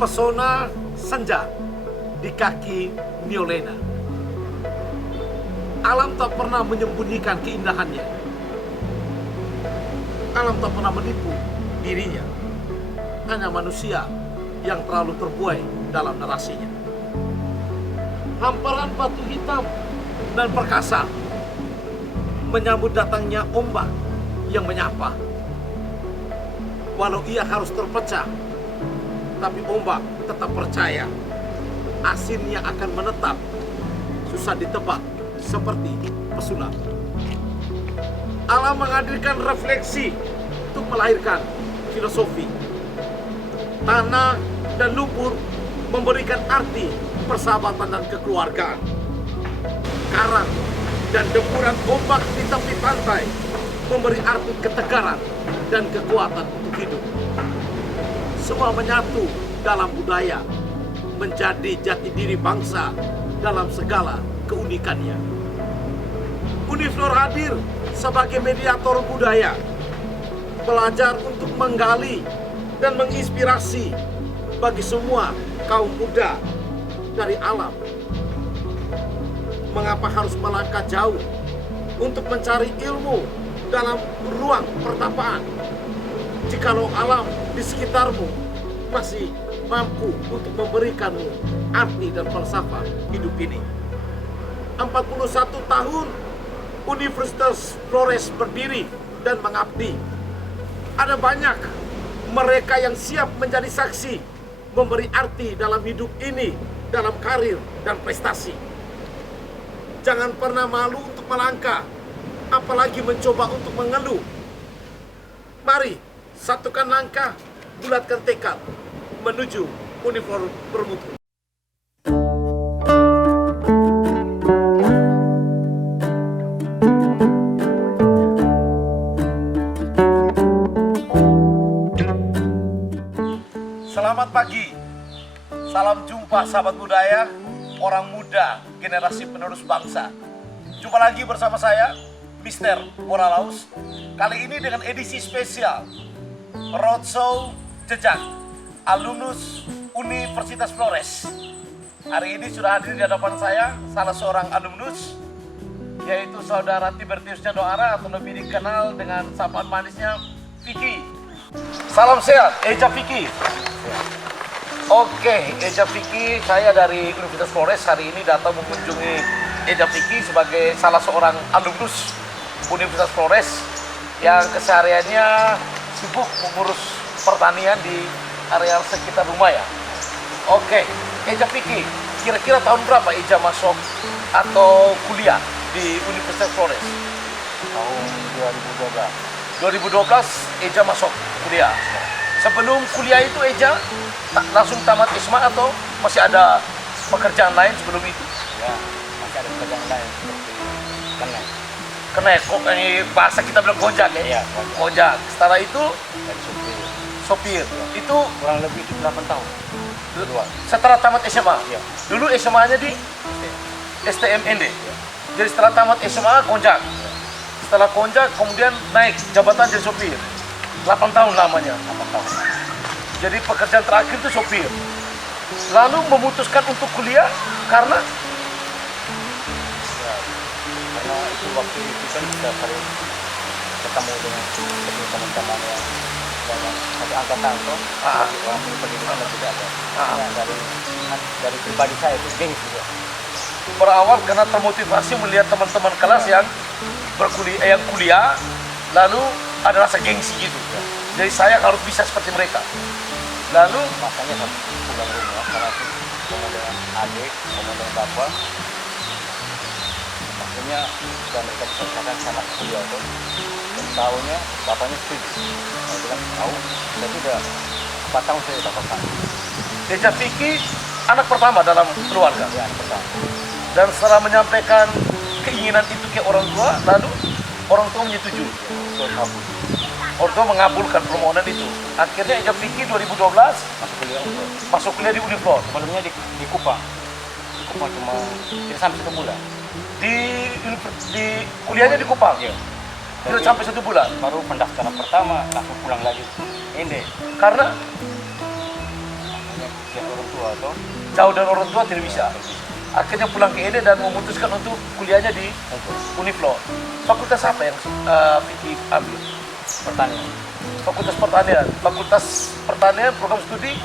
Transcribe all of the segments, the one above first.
pesona senja di kaki Niolena. Alam tak pernah menyembunyikan keindahannya. Alam tak pernah menipu dirinya. Hanya manusia yang terlalu terbuai dalam narasinya. Hamparan batu hitam dan perkasa menyambut datangnya ombak yang menyapa. Walau ia harus terpecah, tapi ombak tetap percaya asinnya akan menetap, susah ditebak seperti pesulap. Alam menghadirkan refleksi untuk melahirkan filosofi. Tanah dan lumpur memberikan arti persahabatan dan kekeluargaan. Karang dan deburan ombak di tepi pantai memberi arti ketegaran dan kekuatan untuk hidup. Semua menyatu dalam budaya, menjadi jati diri bangsa dalam segala keunikannya. Uniflor hadir sebagai mediator budaya, belajar untuk menggali dan menginspirasi bagi semua kaum muda dari alam. Mengapa harus melangkah jauh untuk mencari ilmu dalam ruang pertapaan, jikalau alam di sekitarmu masih mampu untuk memberikanmu arti dan falsafah hidup ini. 41 tahun Universitas Flores berdiri dan mengabdi. Ada banyak mereka yang siap menjadi saksi, memberi arti dalam hidup ini, dalam karir dan prestasi. Jangan pernah malu untuk melangkah, apalagi mencoba untuk mengeluh. Mari satukan langkah, bulatkan tekad menuju Uniflor bermutu. Selamat pagi, salam jumpa sahabat budaya, orang muda, generasi penerus bangsa. Jumpa lagi bersama saya, Mr. Boralaus. Kali ini dengan edisi spesial Roadshow Jejak Alumnus Universitas Flores. Hari ini sudah hadir di hadapan saya salah seorang alumnus, yaitu saudara Tibertius Doara atau lebih dikenal dengan sapaan manisnya Vicky. Salam sehat, Eja Vicky. Oke, Eja Vicky, saya dari Universitas Flores hari ini datang mengunjungi Eja Vicky sebagai salah seorang alumnus Universitas Flores yang kesehariannya sibuk mengurus pertanian di area sekitar rumah ya. Oke, Eja Vicky, kira-kira tahun berapa Eja masuk atau kuliah di Universitas Flores? Tahun 2012. 2012 Eja masuk kuliah. Sebelum kuliah itu Eja langsung tamat SMA atau masih ada pekerjaan lain sebelum itu? Ya, masih ada pekerjaan lain seperti kenek. Kenek, kok ini bahasa kita bilang kojak ya? Iya, Kojak. Setelah itu dari supir. sopir. Itu Kurang lebih 8 tahun. Keluar. setelah tamat SMA. Iya. Dulu SMA-nya di STMND. Jadi setelah tamat SMA konjak. Setelah konjak kemudian naik jabatan jadi sopir. 8 tahun lamanya. 8 tahun. Jadi pekerjaan terakhir itu sopir. Lalu memutuskan untuk kuliah karena Ya, karena itu waktu itu kan kita sering ketemu dengan teman-teman yang banyak satu angkatan tuh. Orang pendidikan dan tidak ada. Ya, dari pribadi saya itu gengsi juga. berawal karena termotivasi melihat teman-teman kelas yang kuliah, lalu ada rasa gengsi gitu. Jadi saya harus bisa seperti mereka. Lalu Makanya saya pulang rumah karena aku ngomong dengan adik, ngomong dengan bapak. Maksudnya sudah mereka diselesaikan sama kuliah tuh. Dan tahunya bapaknya setuju. Saya bilang tahu, saya sudah 4 tahun saya dapat kan. Eja Vicky anak pertama dalam keluarga. Ya, yang pertama. Dan setelah menyampaikan keinginan itu ke orang tua, lalu orang tua menyetujui. Itu kabur. Orang tua mengabulkan permohonan itu. Akhirnya Eja Vicky 2012 Masuk kuliah untuk. masuk kuliah di Uniflor. Sebelumnya di Kupang. Di Kupang cuma tidak sampai 1 bulan. Di kuliahnya di Kupang. Iya. Tidak sampai 1 bulan. Baru pendaftaran pertama langsung pulang lagi. Ini Karena maksudnya tua tuh Jauh dari orang tua tidak bisa. Akhirnya pulang ke Ede dan memutuskan untuk kuliahnya di Uniflo. Fakultas apa yang Vicky ambil? pertanian. Fakultas Pertanian. Fakultas Pertanian program studi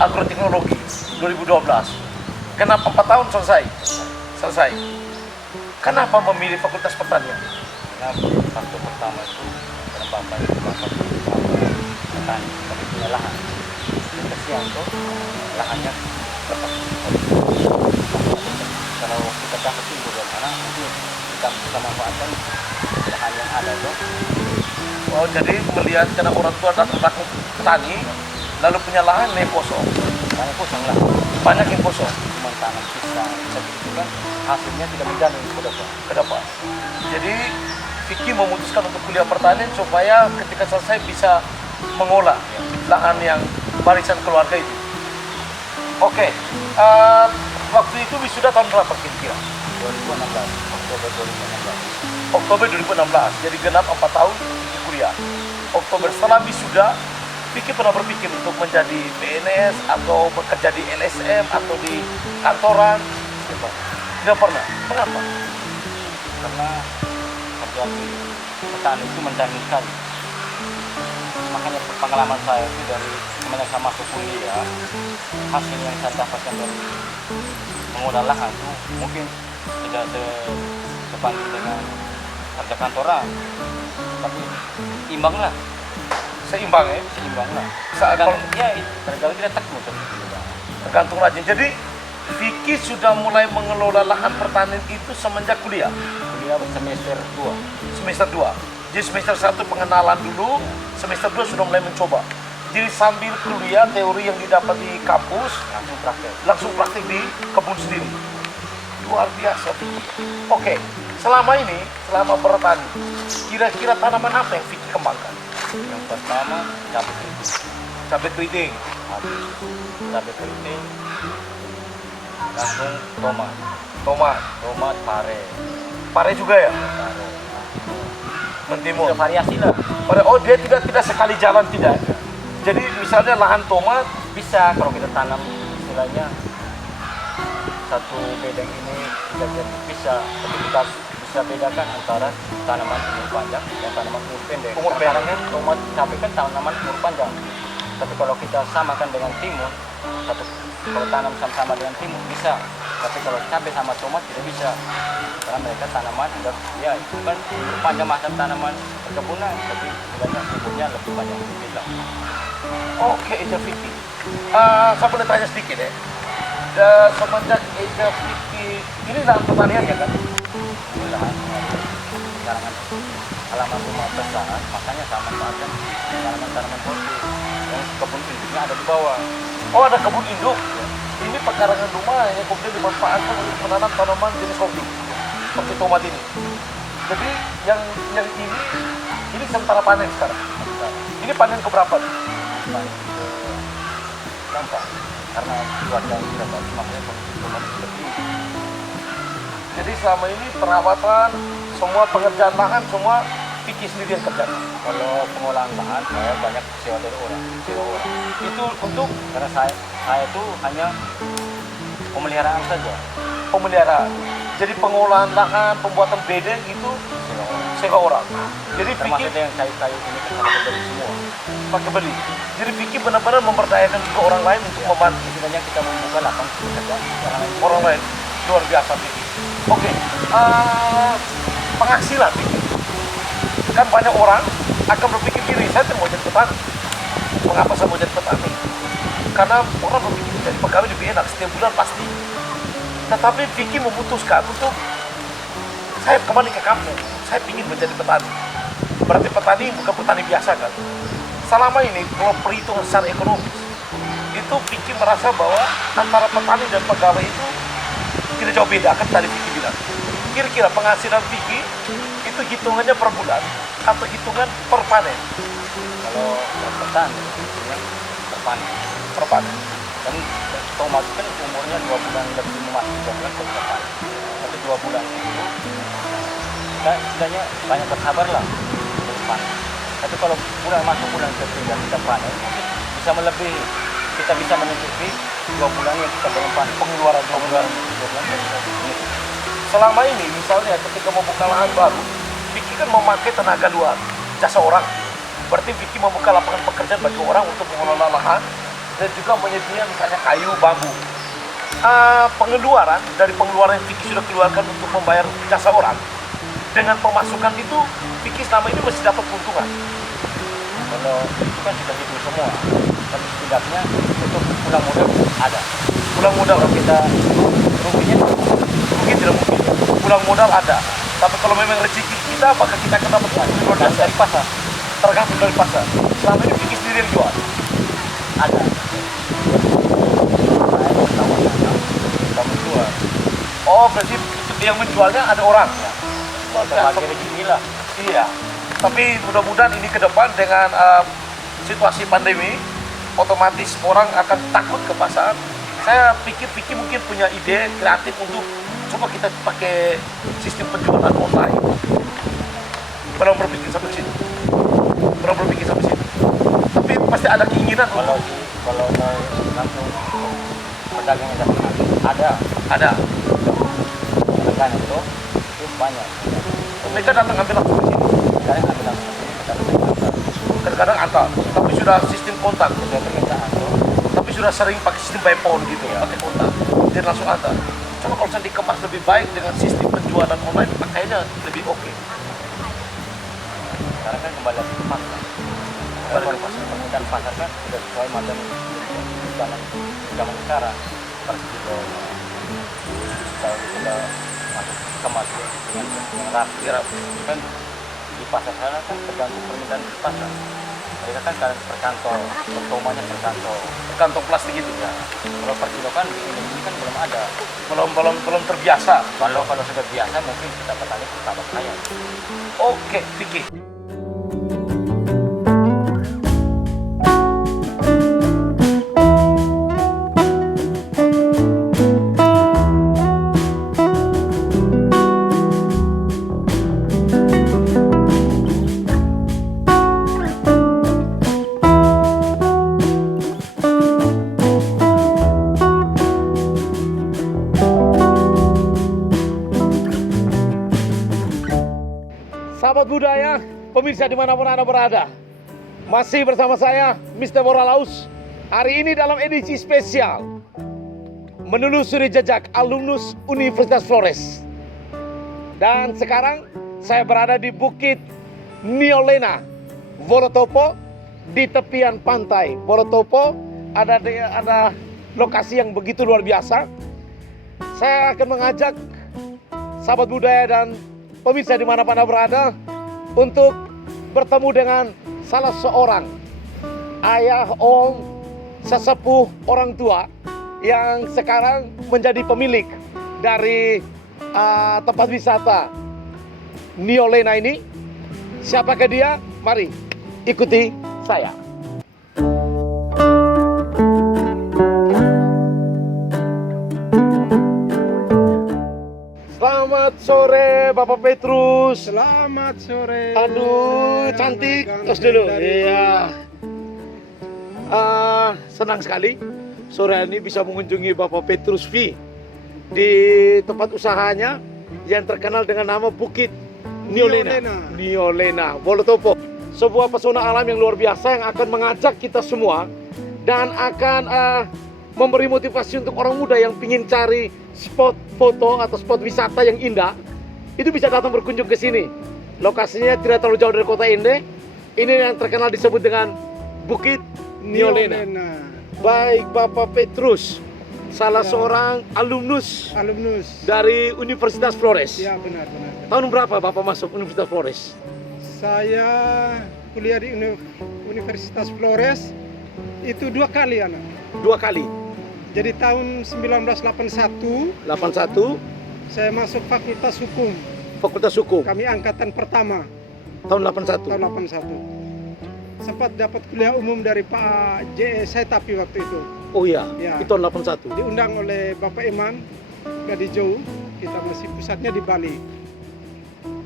Agroteknologi 2012. Kenapa 4 tahun selesai? Selesai. Kenapa memilih Fakultas Pertanian? Karena waktu pertama itu karena bapak itu bapak petani, tapi punya lahan. Dan kesian tuh lahannya tetap. Kalau kita dapat itu dari mana, mungkin kita bisa manfaatkan lahan yang ada tuh. Oh, jadi melihat karena orang tua dan anakku petani, lalu punya lahan yang kosong. Banyak kosong lah. Banyak yang kosong Cuma tanam pisang, begitu kan hasilnya tidak menjamin ke depan. ke depan. Jadi Vicky memutuskan untuk kuliah pertanian supaya ketika selesai bisa mengolah lahan yang warisan keluarga itu. Oke, waktu itu wisuda tahun berapa kira-kira? 2016, Oktober 2016. Oktober 2016, jadi genap 4 tahun Vicky kuliah. Oktober setelah wisuda, Vicky pernah berpikir untuk menjadi PNS atau bekerja di LSM atau di kantoran? Tidak pernah. Mengapa? Karena kerja di petani itu menjamin sekali. Makanya pengalaman saya itu dari semenjak saya masuk kuliah, hasil yang saya dapatkan dari mengolah lahan itu mungkin tidak sebanding dengan kerja kantoran, tapi imbang lah, Seimbang ya? seimbang lah. Saat Tergantung ya, tergantung kita tekun tuh. tergantung rajin. Jadi Vicky sudah mulai mengelola lahan pertanian itu semenjak kuliah, Kuliah semester 2, semester 2. Jadi semester 1 pengenalan dulu, semester 2 sudah mulai mencoba. Jadi sambil kuliah teori yang didapat di kampus, langsung praktik di kebun sendiri. Luar biasa Vicky. Oke, selama bertani, kira-kira tanaman apa yang Vicky kembangkan? Yang pertama cabai keriting. Cabai keriting, Habis cabai keriting, langsung tomat, pare juga ya? pare. Mentimun. Ada variasi lah. Oh, dia tidak sekali jalan, tidak. Jadi misalnya lahan tomat, Bisa kalau kita tanam istilahnya satu bedeng ini kita jadi bisa, tapi kita bisa bedakan antara tanaman umur panjang dan tanaman umur pendek. Umur Sekarang pendek. kan tomat cabai kan tanaman umur panjang. Tapi kalau kita samakan dengan timun, kalau tanam sama-sama dengan timun bisa. Tapi kalau cabai sama tomat tidak bisa. Karena mereka tanaman ya itu kan umur panjang macam tanaman perkebunan, tapi sebenarnya umurnya lebih panjang sedikit lah. oke, Eja Vicky. Saya boleh tanya sedikit ya. Semenjak Eja Vicky, ini lahan pertanian ya kan? Ini lahan karangan halaman rumah besar, makanya sama manfaatkan tanaman-tanaman hobi. Yang kebun induknya ada di bawah. Oh, ada kebun induk. Ini pekarangan rumah yang kemudian dimanfaatkan untuk menanam tanaman jenis hobi, seperti tomat ini. Jadi yang ini sementara panen sekarang. Ini panen keberapa? Gampang, karena cuaca yang tidak bagus, makanya tomat lebih. Jadi selama ini perawatan, semua pengerjaan lahan, semua Vicky sendiri yang kerjakan. Kalau pengolahan lahan saya banyak sewa dari orang. Itu untuk Karena saya itu hanya pemeliharaan saja. pemeliharaan. Jadi pengolahan lahan, pembuatan bedeng itu Sewa orang. sewa orang. Jadi Termasuk Vicky yang kayu-kayu ini kan harus beli semua. pakai beli. Jadi Vicky benar-benar memberdayakan juga orang lain untuk membantu Istilahnya kita membuka lapangan pekerjaan orang lain. Luar biasa Vicky. Oke, penghasilan Vicky. Kan banyak orang akan berpikir diri, saya mau jadi petani. Mengapa saya mau jadi petani? Karena orang berpikir jadi pegawai lebih enak, setiap bulan pasti. Tetapi Vicky memutuskan untuk saya kembali ke kampung, saya ingin menjadi petani. Berarti petani bukan petani biasa kan? Selama ini kalau perhitungan secara ekonomis, itu Vicky merasa bahwa antara petani dan pegawai itu tidak jauh beda, kan tadi Vicky bilang. Kira-kira penghasilan Vicky itu hitungannya per bulan atau hitungan per panen? kalau petani ya, berpanen. Per panen. Dan tomat kan umurnya 2 bulan lebih memasuki 2 bulan baru berpanen. Tapi 2 bulan itu kita istilahnya banyak bersabar lah untuk panen. Tapi kalau masuk bulan ketiga kita panen, mungkin bisa melebihi. Kita bisa menutupi 2 bulan yang kita belum pengeluaran. Selama ini misalnya ketika membuka lahan baru, Vicky kan memakai tenaga luar, jasa orang. Berarti Vicky membuka lapangan pekerjaan bagi orang untuk mengelola lahan dan juga menyediakan misalnya kayu, bambu. Pengeluaran yang Vicky sudah keluarkan untuk membayar jasa orang, dengan pemasukan itu Vicky selama ini masih dapat keuntungan. Kalau itu kan sudah hitung semua, tapi setidaknya untuk pulang modal ada. Pulang modal Kalau kita ruginya mungkin tidak mungkin. Pulang modal ada. Tapi kalau memang rezeki kita, apakah kita akan dapat tergantung dari pasar. tergantung dari pasar. Selama ini Vicky sendiri yang jual. Ada. Kamu jual. Oh, berarti yang menjualnya ada orang. Ya. Luar Kita biasa. bagi rezeki lah. Iya. Tapi mudah-mudahan ini ke depan dengan situasi pandemi, otomatis orang akan takut ke pasar. Saya pikir Vicky mungkin punya ide kreatif untuk coba kita pakai sistem penjualan online. Belum berpikir sampai situ. Tapi pasti ada keinginan Kalau langsung pedagangnya datang lagi, ada. Pedagang itu banyak. mereka datang ambil langsung ke sini. Kadang ambil langsung ke sini, Kadang-kadang antar, tapi sudah sistem kontak. sudah permintaan tuh. Tapi sudah sering pakai sistem by phone gitu, Iya. pakai kontak. Dia langsung antar. Coba kalau saya dikemas lebih baik dengan sistem penjualan online, kayaknya lebih oke. Sekarang kan kembali lagi ke pasar. Kembali ke pasar. Permintaan pasar kan sudah sesuai macam zaman sekarang. Pasti juga kalau sudah masuk kemas dengan rapi. Kira Kan di pasar sana kan tergantung permintaan di pasar. Mereka kan kadang per kantong, pertomanya per kantong. kantong plastik itu Ya, kalau per kilo kan di ini kan belum ada. belum terbiasa. Kalau sudah biasa mungkin kita petani tambah kaya. Oke, Vicky. Sahabat budaya, pemirsa dimanapun Anda berada, masih bersama saya, Mr. Boralaus. Hari ini dalam edisi spesial, menelusuri jejak alumnus Universitas Flores. Dan sekarang saya berada di Bukit Niolena, Wonotopo, di tepian pantai Wonotopo. Ada lokasi yang begitu luar biasa. Saya akan mengajak sahabat budaya dan pemirsa dimanapun Anda berada untuk bertemu dengan salah seorang ayah, om, sesepuh, orang tua yang sekarang menjadi pemilik dari tempat wisata Niolena ini. Siapakah dia? Mari ikuti saya. Selamat sore Bapak Petrus. Selamat sore. Aduh, cantik. Tos dulu. Iya. Senang sekali sore ini bisa mengunjungi Bapak Petrus V di tempat usahanya yang terkenal dengan nama Bukit Niolena, Wonotopo. Sebuah pesona alam yang luar biasa yang akan mengajak kita semua dan akan memberi motivasi untuk orang muda yang ingin cari spot foto atau spot wisata yang indah. Itu bisa datang berkunjung ke sini. Lokasinya tidak terlalu jauh dari kota Inde. Ini yang terkenal disebut dengan Bukit Niolena. Baik Bapak Petrus, salah seorang alumnus dari Universitas Flores. Ya, benar. Tahun berapa Bapak masuk Universitas Flores? Saya kuliah di Universitas Flores itu 2 kali, anak. 2 kali. Jadi tahun 1981 81 saya masuk Fakultas Hukum. Fakultas Hukum. Kami angkatan pertama Tahun 81. tahun 81. Sempat dapat kuliah umum dari Pak J.E. Saitapi waktu itu. Oh iya, Ya. itu tahun 81. Diundang oleh Bapak Iman Gadijou. Kita masih pusatnya di Bali.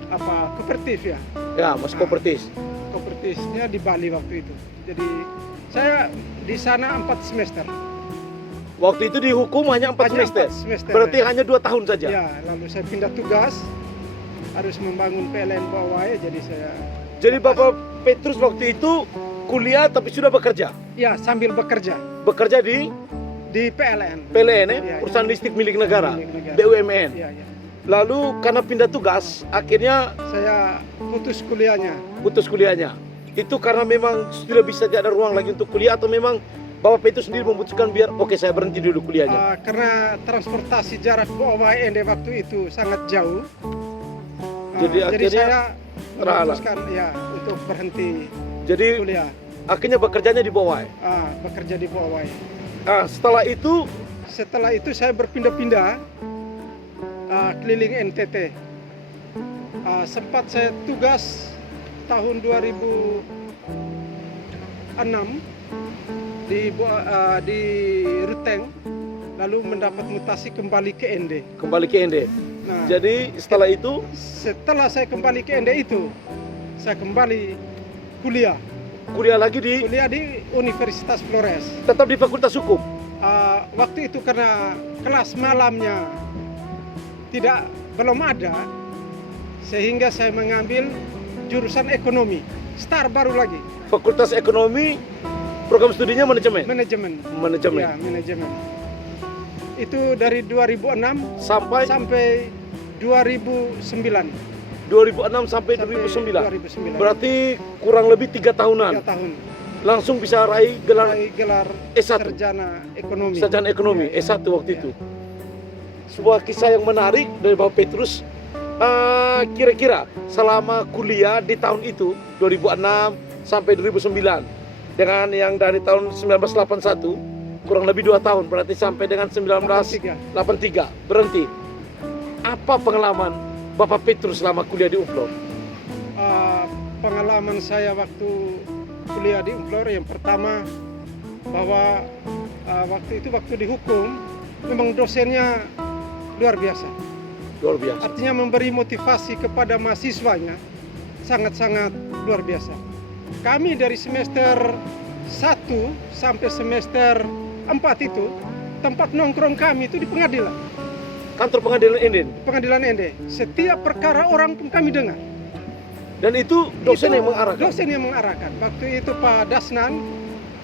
Kooperatif ya. Ya, Mas Kopertis. Kooperatifnya di Bali waktu itu. Jadi saya di sana 4 semester. Waktu itu dihukum hanya 4 Hanya semester. 4 semester. Berarti hanya 2 tahun saja. Ya, lalu saya pindah tugas, harus membangun PLN Bawai, jadi saya Jadi Bapak Petrus waktu itu kuliah tapi sudah bekerja. ya sambil bekerja Bekerja di di PLN. PLN, Ya, perusahaan listrik milik negara, Milik negara. BUMN. Ya, ya. Lalu karena pindah tugas, akhirnya Saya putus kuliahnya. putus kuliahnya. Itu karena memang sudah bisa tidak ada ruang lagi untuk kuliah atau memang Bapak Petrus sendiri memutuskan biar oke saya berhenti dulu kuliahnya. Karena transportasi jarak Bawai ND waktu itu sangat jauh. Jadi Jadi akhirnya saya terhalang. memutuskan ya untuk berhenti Jadi kuliah. akhirnya bekerjanya di Bawai. Bekerja di Bawai. Setelah itu Setelah itu saya berpindah-pindah keliling NTT. Sempat saya tugas tahun 2006 di Ruteng, lalu mendapat mutasi kembali ke ND. kembali ke ND. Nah, Jadi setelah itu setelah saya kembali ke ND itu, saya kembali kuliah lagi di di Universitas Flores. tetap di Fakultas Hukum. Waktu itu karena kelas malamnya belum ada, sehingga saya mengambil jurusan ekonomi, start baru lagi, Fakultas Ekonomi, program studinya manajemen. manajemen. Manajemen. Ya, manajemen. Itu dari 2006 Sampai sampai 2009. 2006 sampai 2009. Berarti kurang lebih 3 tahunan. 3 tahun. Langsung bisa raih gelar Meraih gelar S1. sarjana ekonomi. sarjana ekonomi Ya, S1 waktu ya. itu. Sebuah kisah yang menarik dari Bapak Petrus. Kira-kira selama kuliah di tahun itu 2006 sampai 2009 dengan yang dari tahun 1981 kurang lebih 2 tahun, berarti sampai dengan 1983 berhenti. Apa pengalaman Bapak Petrus selama kuliah di Umflor? Pengalaman saya waktu kuliah di Umflor yang pertama bahwa waktu di hukum memang dosennya luar biasa. Luar biasa. Artinya memberi motivasi kepada mahasiswanya sangat-sangat luar biasa. Kami dari semester 1 sampai semester 4 itu tempat nongkrong kami itu di pengadilan. Kantor pengadilan Inden. Pengadilan ND. Setiap perkara orang pun kami dengar. Dan itu dosen Itu yang mengarahkan. Dosen yang mengarahkan. Waktu itu Pak Dasnan,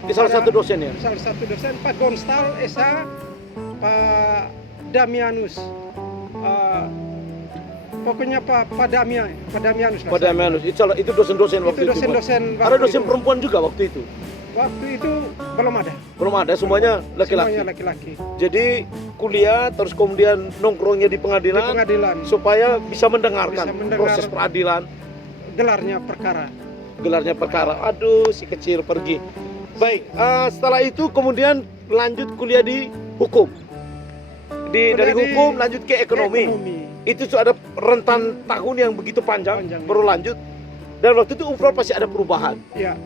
Di salah satu dosennya. salah satu dosen, Pak Gonstal, Esa, Pak Damianus. Pokoknya Pak Damianus. Pada Manus, itu dosen-dosen waktu Itu dosen-dosen itu. Ada waktu dosen itu. perempuan juga waktu itu. Waktu itu belum ada. Belum ada, semuanya laki-laki. Semuanya laki-laki. Jadi kuliah terus kemudian nongkrongnya di Di pengadilan, pengadilan. supaya bisa mendengarkan Bisa mendengar proses peradilan, Gelarnya perkara. gelarnya perkara. Aduh, si kecil pergi. Baik, setelah itu kemudian lanjut kuliah di hukum. Dari Kuliah di hukum lanjut ke ekonomi. Itu sudah ada rentan tahun yang begitu panjang, Panjang. baru lanjut. Dan waktu itu Umflor pasti ada perubahan. Ya.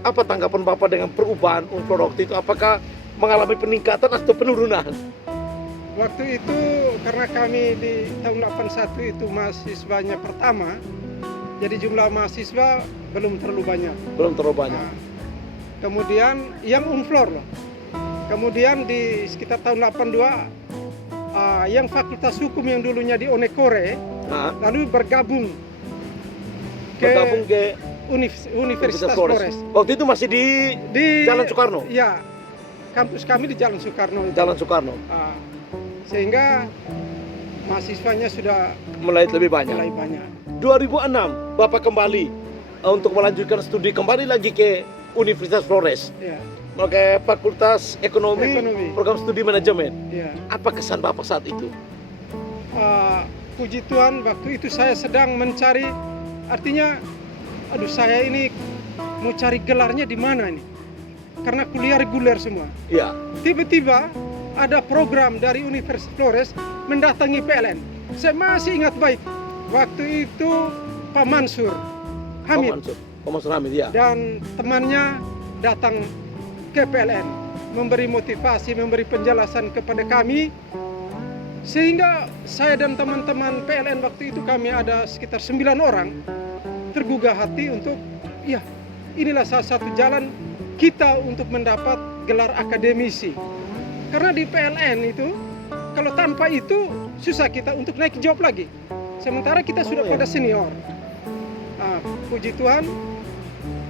Apa tanggapan Bapak dengan perubahan Umflor waktu itu? Apakah mengalami peningkatan atau penurunan? Waktu itu karena kami di tahun 81 itu mahasiswanya pertama, jadi jumlah mahasiswa belum terlalu banyak. Belum terlalu banyak. Nah, kemudian yang Umflor loh. Kemudian di sekitar tahun 82 yang fakultas hukum yang dulunya di Onekore Nah, lalu bergabung bergabung ke Universitas Flores. Waktu itu masih di Jalan Soekarno. Ya, kampus kami di Jalan Soekarno itu. Jalan Soekarno. Sehingga mahasiswanya sudah Mulai lebih banyak. mulai banyak. 2006 Bapak kembali untuk melanjutkan studi kembali lagi ke Universitas Flores. Ya, Pakai Fakultas Ekonomi, Ekonomi. program studi manajemen. ya. Apa kesan Bapak saat itu? Puji Tuhan waktu itu saya sedang mencari, artinya aduh saya ini mau cari gelarnya di mana ini, karena kuliah reguler semua. Ya, Tiba-tiba ada program dari Universitas Flores mendatangi PLN. Saya masih ingat baik waktu itu Pak Mansur Hamid Pak Mansur Hamid ya. dan temannya datang ke PLN, memberi motivasi, memberi penjelasan kepada kami, sehingga saya dan teman-teman PLN waktu itu kami ada sekitar 9 orang tergugah hati untuk ya inilah salah satu jalan kita untuk mendapat gelar akademisi. Karena di PLN itu, kalau tanpa itu susah kita untuk naik job lagi. Sementara kita sudah pada senior. Nah, puji Tuhan,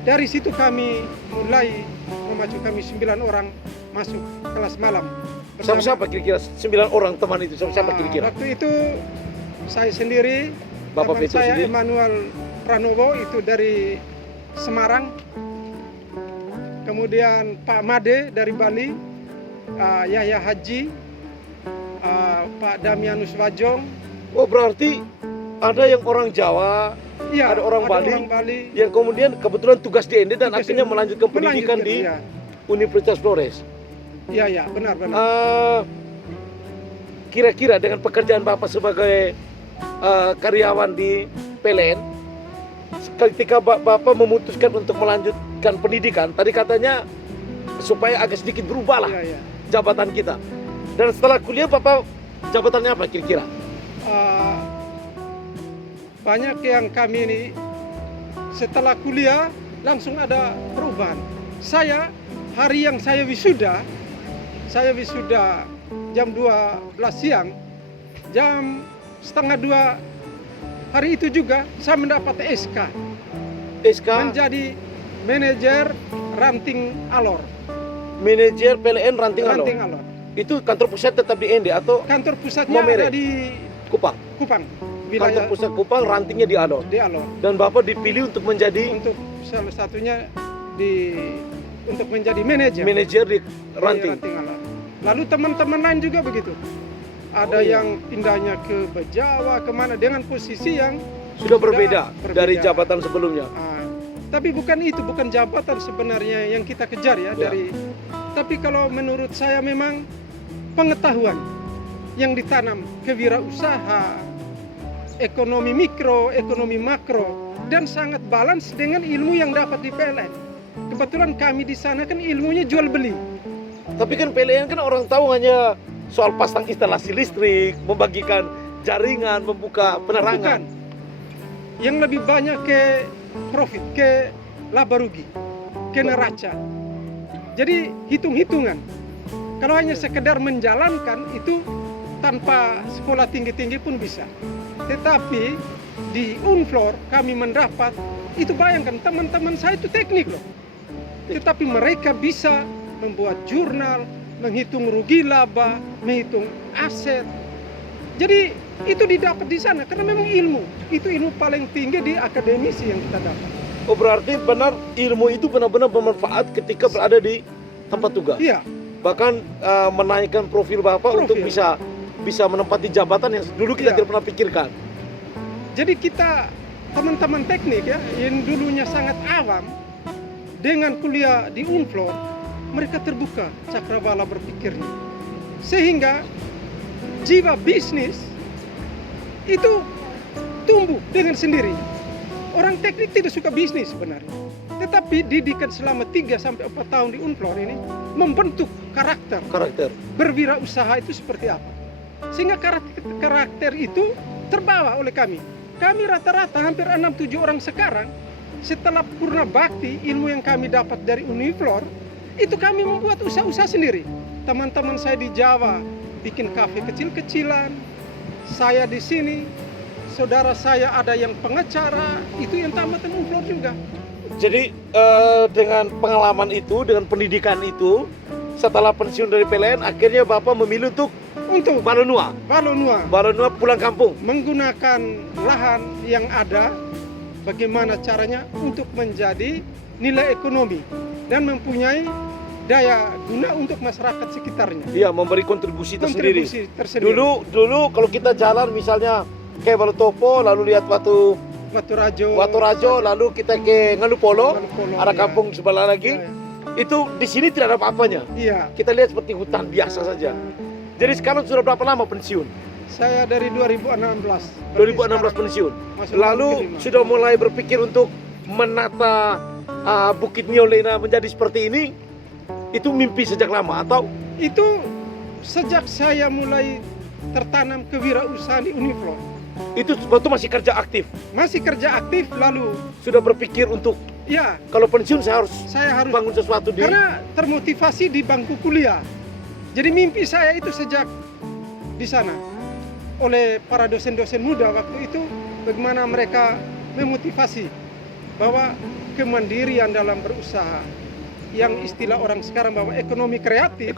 dari situ kami mulai memacu, kami 9 orang masuk kelas malam. Siapa kira-kira 9 orang teman itu? Siapa kira-kira? Waktu itu saya sendiri, Bapak teman Petrus saya sendiri? Emmanuel Pranowo itu dari Semarang. Kemudian Pak Made dari Bali, Yahya Haji, Pak Damianus Wajong. Oh, berarti ada yang orang Jawa, Iya, ada orang Bali, Bali yang kemudian kebetulan tugas di ND dan Tugas akhirnya di- melanjutkan pendidikan di iya. Universitas Flores. Iya, benar. Kira-kira dengan pekerjaan Bapak sebagai karyawan di PLN, ketika Bapak memutuskan untuk melanjutkan pendidikan, tadi katanya supaya agak sedikit berubah lah Iya. jabatan kita. Dan setelah kuliah Bapak jabatannya apa kira-kira? Banyak yang kami ini setelah kuliah langsung ada perubahan. Saya hari yang saya wisuda jam 12 siang, jam setengah 2 hari itu juga saya mendapat SK menjadi manajer ranting alor. Manajer PLN Ranting Alor. Ranting alor. Itu kantor pusat tetap di ND atau Kantor pusatnya Momere? ada di Kupang? Kupang, Kantor wilayah pusat Kupang, rantingnya di Alor. di alor. Dan Bapak dipilih untuk menjadi Untuk salah satunya untuk menjadi manajer. manajer di Di ranting. Alor. Lalu teman-teman lain juga begitu. Ada Oh, iya. yang pindahnya ke Jawa, kemana dengan posisi yang Sudah berbeda dari berbeda. jabatan sebelumnya. Tapi bukan itu, bukan jabatan sebenarnya yang kita kejar ya, Ya. Tapi kalau menurut saya memang pengetahuan yang ditanam, kewirausaha, ekonomi mikro, ekonomi makro, dan sangat balance dengan ilmu yang dapat di PLN. Kebetulan kami di sana kan ilmunya jual beli. Tapi kan PLN kan orang tahu hanya soal pasang instalasi listrik, membagikan jaringan, membuka Bukan. penerangan. Yang lebih banyak ke profit, ke laba rugi, ke neraca. Jadi hitung-hitungan. Kalau hanya sekedar menjalankan itu tanpa sekolah tinggi-tinggi pun bisa. Tetapi di Unflor kami mendapat, itu bayangkan teman-teman saya itu teknik loh. Tetapi mereka bisa membuat jurnal, menghitung rugi laba, menghitung aset. Jadi itu didapat di sana karena memang ilmu. Itu ilmu paling tinggi di akademisi yang kita dapat. Oh, berarti benar ilmu itu benar-benar bermanfaat ketika berada di tempat tugas. Iya, Bahkan menaikkan profil Bapak untuk Profil. bisa menempati jabatan yang dulu kita Iya. tidak pernah pikirkan. jadi kita teman-teman teknik ya yang dulunya sangat awam dengan kuliah di Unflor, mereka terbuka cakrawala berpikirnya. Sehingga jiwa bisnis itu tumbuh dengan sendiri. Orang teknik tidak suka bisnis sebenarnya. Tetapi didikan selama 3-4 tahun di Unflor ini membentuk karakter. Berwirausaha itu seperti apa. Sehingga karakter itu terbawa oleh kami. Kami rata-rata hampir 6-7 orang sekarang, setelah purna bakti ilmu yang kami dapat dari Uniflor, itu kami membuat usaha-usaha sendiri. Teman-teman saya di Jawa bikin kafe kecil-kecilan, saya di sini, saudara saya ada yang pengacara, itu yang tamatan Uniflor juga. Jadi dengan pengalaman itu, dengan pendidikan itu, setelah pensiun dari PLN, akhirnya Bapak memilih untuk Balonua pulang kampung. Menggunakan lahan yang ada, bagaimana caranya untuk menjadi nilai ekonomi dan mempunyai daya guna untuk masyarakat sekitarnya. Iya, memberi kontribusi tersendiri. tersendiri. Dulu kalau kita jalan misalnya ke Balotopo, lalu lihat Watu Rajo, lalu kita ke Ngalupolo, ada kampung sebelah lagi. Ya. Itu di sini tidak ada apa-apanya. Iya. Kita lihat seperti hutan biasa saja. Jadi sekarang sudah berapa lama pensiun? Saya dari 2016. 2016 pensiun. masuk Lalu tahun kelima. sudah mulai berpikir untuk menata Bukit Niolena menjadi seperti ini. Itu mimpi sejak lama atau? Itu sejak saya mulai tertanam kewirausahaan di Uniflor. Itu waktu masih kerja aktif. Masih kerja aktif, lalu Sudah berpikir untuk ya kalau pensiun saya harus saya harus bangun sesuatu di. karena termotivasi di bangku kuliah. Jadi mimpi saya itu sejak di sana oleh para dosen-dosen muda waktu itu, bagaimana mereka memotivasi bahwa kemandirian dalam berusaha, yang istilah orang sekarang bahwa ekonomi kreatif,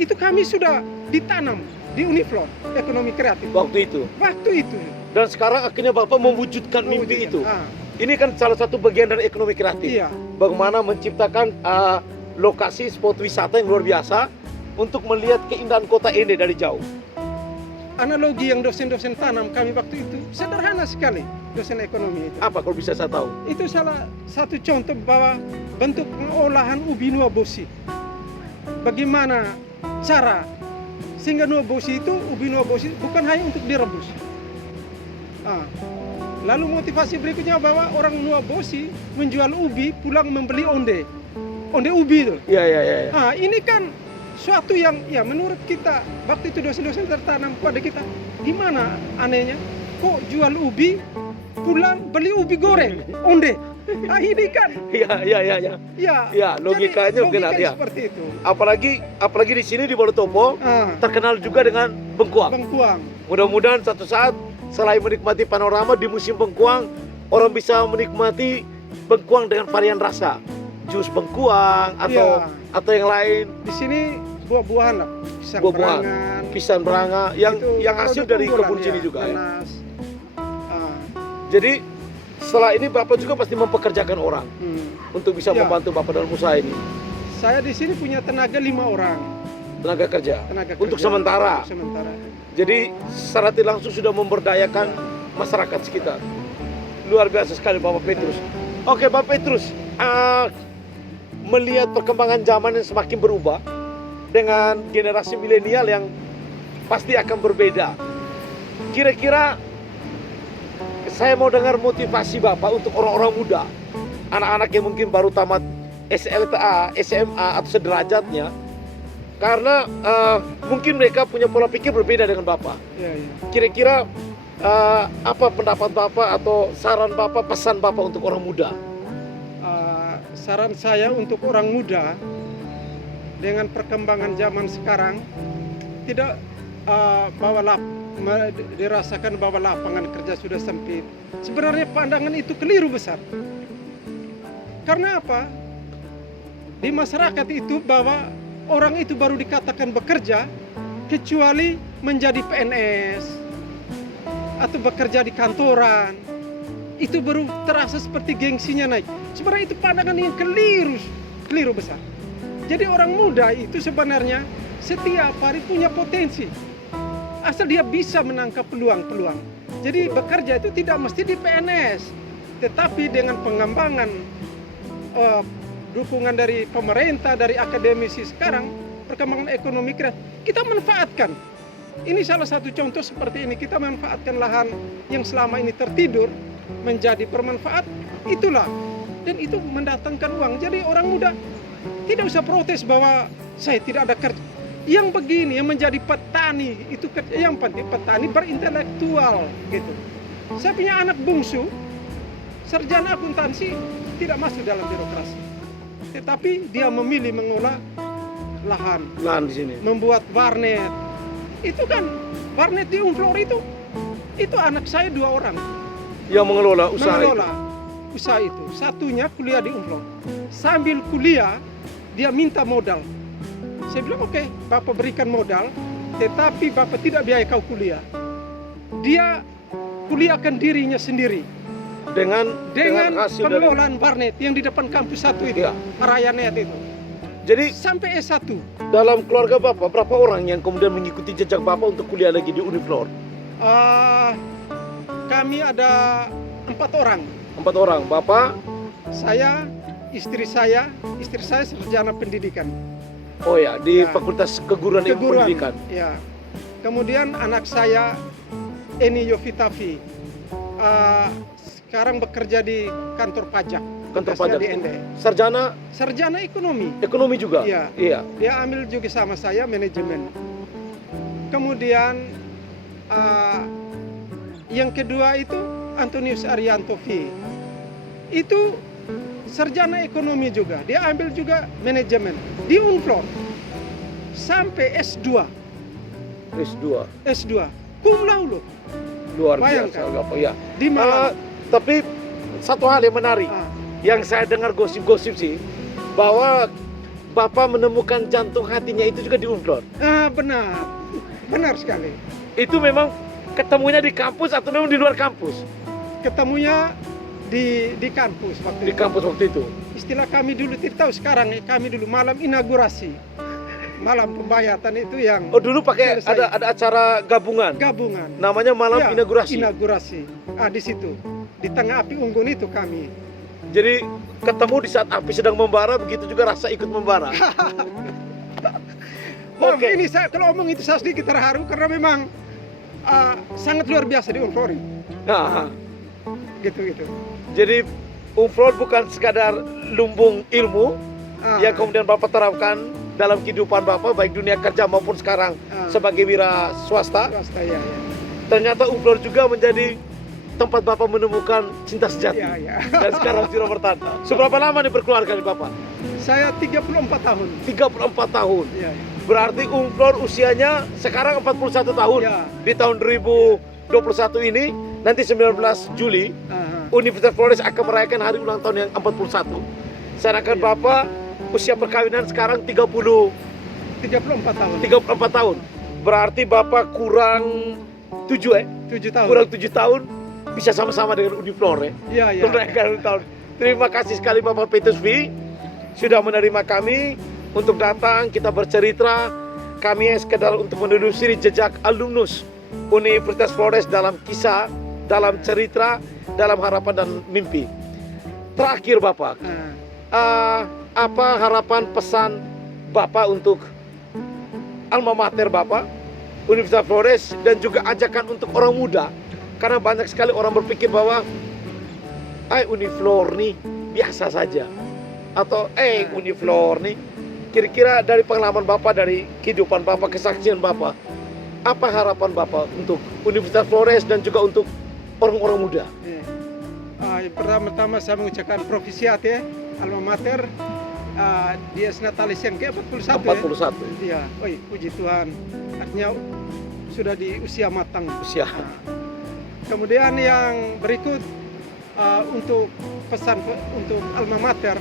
itu kami sudah ditanam di Uniflor, ekonomi kreatif Waktu itu. Dan sekarang akhirnya Bapak mewujudkan mimpi itu. Ah, Ini kan salah satu bagian dari ekonomi kreatif. iya. Bagaimana menciptakan lokasi spot wisata yang luar biasa untuk melihat keindahan kota Ende dari jauh. Analogi yang dosen-dosen tanam kami waktu itu sederhana sekali, dosen ekonomi itu. Apa kalau bisa saya tahu? Itu salah satu contoh bahwa bentuk pengolahan ubi nuobosi. Bagaimana cara sehingga nuobosi itu, ubi nuobosi bukan hanya untuk direbus. Lalu motivasi berikutnya bahwa orang nuobosi menjual ubi pulang membeli onde ubi itu. Iya. Ini kan suatu yang ya menurut kita waktu itu dosen-dosen tertanam pada kita, gimana anehnya kok jual ubi pulang beli ubi goreng onde. Ini kan Iya. Ya, logikanya benar ya. Seperti itu. Apalagi di sini di Bolotopo terkenal juga dengan bengkuang. Mudah-mudahan satu saat selain menikmati panorama di musim bengkuang, orang bisa menikmati bengkuang dengan varian rasa. Jus bengkuang atau yang lain. Di sini buah-buahan lah, pisang beranga yang hasil dari kebun sini juga ya. Jadi setelah ini Bapak juga pasti mempekerjakan orang untuk bisa membantu Bapak dalam usaha ini. Saya di sini punya tenaga 5 orang. Tenaga kerja. Untuk sementara. Jadi secara tidak langsung sudah memberdayakan masyarakat sekitar. Luar biasa sekali Bapak Petrus. Oke Bapak Petrus, melihat perkembangan zaman yang semakin berubah dengan generasi milenial yang pasti akan berbeda. Kira-kira saya mau dengar motivasi Bapak untuk orang-orang muda, anak-anak yang mungkin baru tamat SLTA, SMA atau sederajatnya, karena mungkin mereka punya pola pikir berbeda dengan Bapak. Kira-kira apa pendapat Bapak atau saran Bapak, pesan Bapak untuk orang muda? Saran saya untuk orang muda dengan perkembangan zaman sekarang, tidak dirasakan bahwa lapangan kerja sudah sempit. Sebenarnya pandangan itu keliru besar. Karena apa? Di masyarakat itu bahwa orang itu baru dikatakan bekerja kecuali menjadi PNS atau bekerja di kantoran. Itu baru terasa seperti gengsinya naik. Sebenarnya itu pandangan yang keliru besar. Jadi orang muda itu sebenarnya setiap hari punya potensi, asal dia bisa menangkap peluang-peluang. Jadi bekerja itu tidak mesti di PNS, tetapi dengan pengembangan dukungan dari pemerintah, dari akademisi sekarang, perkembangan ekonomi kreatif, kita manfaatkan. Ini salah satu contoh seperti ini, kita manfaatkan lahan yang selama ini tertidur menjadi bermanfaat, itulah. Dan itu mendatangkan uang. Jadi orang muda tidak usah protes bahwa saya tidak ada kerja. Yang begini, yang menjadi petani, itu yang penting petani berintelektual gitu. Saya punya anak bungsu, sarjana akuntansi, tidak masuk dalam birokrasi. Tetapi dia memilih mengolah lahan di sini. Membuat warnet. Itu kan warnet di Uniflor itu anak saya 2 orang. Yang mengelola usaha itu. Satunya kuliah di Uniflor. Sambil kuliah dia minta modal. Saya bilang oke, Bapak berikan modal, tetapi Bapak tidak biaya kau kuliah. Dia kuliahkan dirinya sendiri. Dengan hasil pengelolaan warnet yang di depan kampus 1 itu, Rayanet itu. Jadi sampai S1. Dalam keluarga Bapak, berapa orang yang kemudian mengikuti jejak Bapak untuk kuliah lagi di Uniflor? Kami ada 4 orang. 4 orang, Bapak? Saya, istri saya sarjana pendidikan. Oh ya, di Fakultas Keguruan Ilmu Pendidikan. Ya. Kemudian anak saya Eni Yovitavi, sekarang bekerja di kantor pajak. Kantor pajak di Ende. Sarjana ekonomi. Ekonomi juga. Iya. Dia ambil juga sama saya manajemen. Kemudian yang kedua itu Antonius Ariantovi. Itu sarjana ekonomi juga. Dia ambil juga manajemen di Uniflor. sampai S2. S2. Cum laude. Luar Bayangkan. biasa Bapak ya. Di mana? Tapi satu hal yang menarik yang saya dengar gosip-gosip sih, bahwa Bapak menemukan jantung hatinya itu juga di Unflor. Benar sekali. Itu memang ketemunya di kampus atau memang di luar kampus? Ketemunya di kampus waktu Di itu. kampus waktu itu. Istilah kami dulu tidak tahu sekarang, kami dulu malam inaugurasi. Malam pembayatan itu yang Oh dulu pakai selesai. ada acara gabungan. Namanya malam Ya, inaugurasi. Inaugurasi. Di situ. Di tengah api unggun itu kami. Jadi ketemu di saat api sedang membara, begitu juga rasa ikut membara. Om, Oke. ini saya kalau omong itu saya sedikit terharu karena memang sangat luar biasa di Unflor. Nah, Gitu. jadi Unflor bukan sekadar lumbung ilmu yang kemudian Bapak terapkan dalam kehidupan Bapak, baik dunia kerja maupun sekarang sebagai wira swasta. Swasta, ya. Ternyata Unflor juga menjadi tempat Bapak menemukan cinta sejati. Ya. Dan sekarang sudah bertahan. Seberapa lama nih berkeluarga nih Bapak? Saya 34 tahun. 34 tahun. Ya. Berarti Unflor usianya sekarang 41 tahun. Ya. Di tahun 2021 ini, nanti 19 Juli, Universitas Flores akan merayakan hari ulang tahun yang 41. Sedangkan Iya. Bapak usia perkawinan sekarang 34 tahun. tahun. Berarti Bapak kurang 7 7 tahun. Kurang 7 tahun bisa sama-sama dengan Uniflor Ya. merayakan ulang tahun. Terima kasih sekali Bapak Petrus V sudah menerima kami untuk datang kita bercerita. Kami sekedar untuk menelusuri jejak alumnus Universitas Flores dalam kisah, dalam cerita, dalam harapan dan mimpi. Terakhir Bapak, apa harapan pesan Bapak untuk alma mater Bapak, Universitas Flores, dan juga ajakan untuk orang muda? Karena banyak sekali orang berpikir bahwa Uniflor nih biasa saja, atau Uniflor nih. Kira-kira dari pengalaman Bapak, dari kehidupan Bapak, kesaksian Bapak, apa harapan Bapak untuk Universitas Flores dan juga untuk orang-orang muda? Pertama-tama saya mengucapkan profisiat ya, alma mater Dies Natalis yang ke-41. 41. Iya, puji Tuhan. Artinya sudah di usia matang. Usia. Kemudian yang berikut untuk pesan untuk alma mater,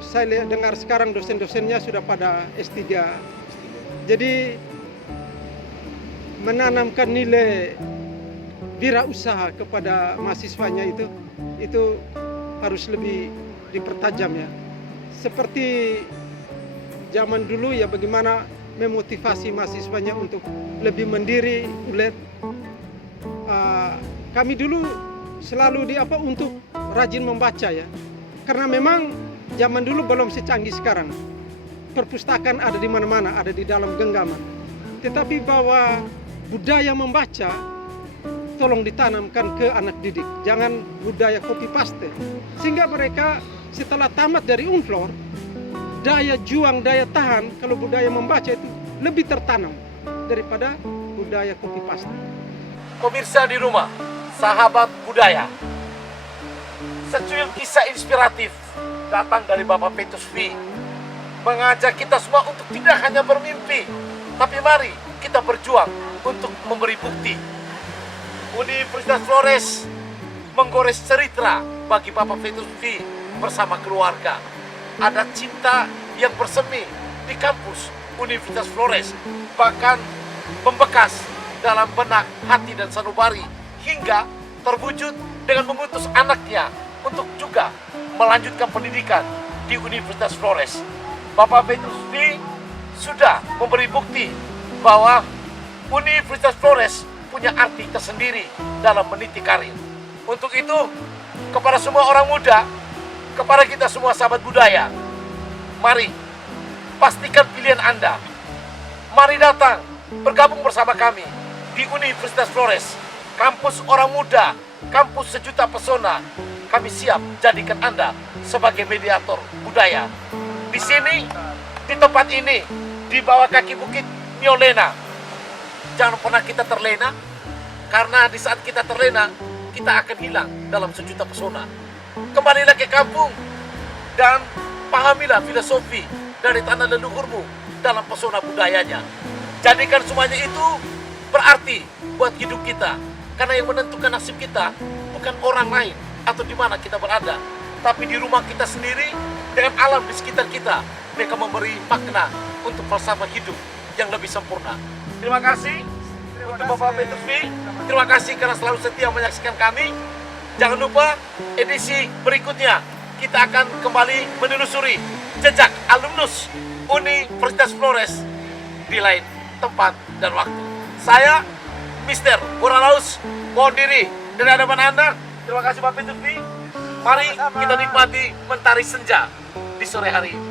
saya dengar sekarang dosen-dosennya sudah pada S3. Jadi menanamkan nilai wirausaha kepada mahasiswanya itu harus lebih dipertajam ya. Seperti zaman dulu ya, bagaimana memotivasi mahasiswanya untuk lebih mandiri, ulet. Kami dulu selalu untuk rajin membaca ya, karena memang zaman dulu belum secanggih sekarang. Perpustakaan ada di mana-mana, ada di dalam genggaman. Tetapi bahwa budaya membaca tolong ditanamkan ke anak didik, jangan budaya copy paste, sehingga mereka setelah tamat dari Unflor, daya juang, daya tahan kalau budaya membaca itu lebih tertanam daripada budaya copy paste. Pemirsa di rumah, sahabat budaya, secuil kisah inspiratif datang dari Bapak Petrus V, mengajak kita semua untuk tidak hanya bermimpi, tapi mari kita berjuang untuk memberi bukti. Universitas Flores menggores cerita bagi Bapak Petrus V bersama keluarga. Ada cinta yang bersemi di kampus Universitas Flores, bahkan membekas dalam benak, hati, dan sanubari, hingga terwujud dengan mengutus anaknya untuk juga melanjutkan pendidikan di Universitas Flores. Bapak Petrus V sudah memberi bukti bahwa Universitas Flores punya arti tersendiri dalam meniti karir. Untuk itu, kepada semua orang muda, kepada kita semua sahabat budaya, mari pastikan pilihan Anda. Mari datang bergabung bersama kami di Universitas Flores, kampus orang muda, kampus sejuta pesona. Kami siap jadikan Anda sebagai mediator budaya. Di sini, di tempat ini, di bawah kaki bukit Nyolena. Jangan pernah kita terlena, karena di saat kita terlena, kita akan hilang dalam sejuta pesona. kembalilah ke kampung dan pahamilah filosofi dari tanah leluhurmu dalam pesona budayanya. Jadikan semuanya itu berarti buat hidup kita. Karena yang menentukan nasib kita bukan orang lain atau di mana kita berada, tapi di rumah kita sendiri dengan alam di sekitar kita. Mereka memberi makna untuk falsafah hidup yang lebih sempurna. Terima kasih untuk Bapak Petrusvi. Terima kasih karena selalu setia menyaksikan kami. Jangan lupa edisi berikutnya kita akan kembali menelusuri jejak alumnus Universitas Flores di lain tempat dan waktu. Saya Mr. Boralaus mohon diri dari hadapan Anda. Terima kasih Bapak Petrusvi. Mari kita nikmati mentari senja di sore hari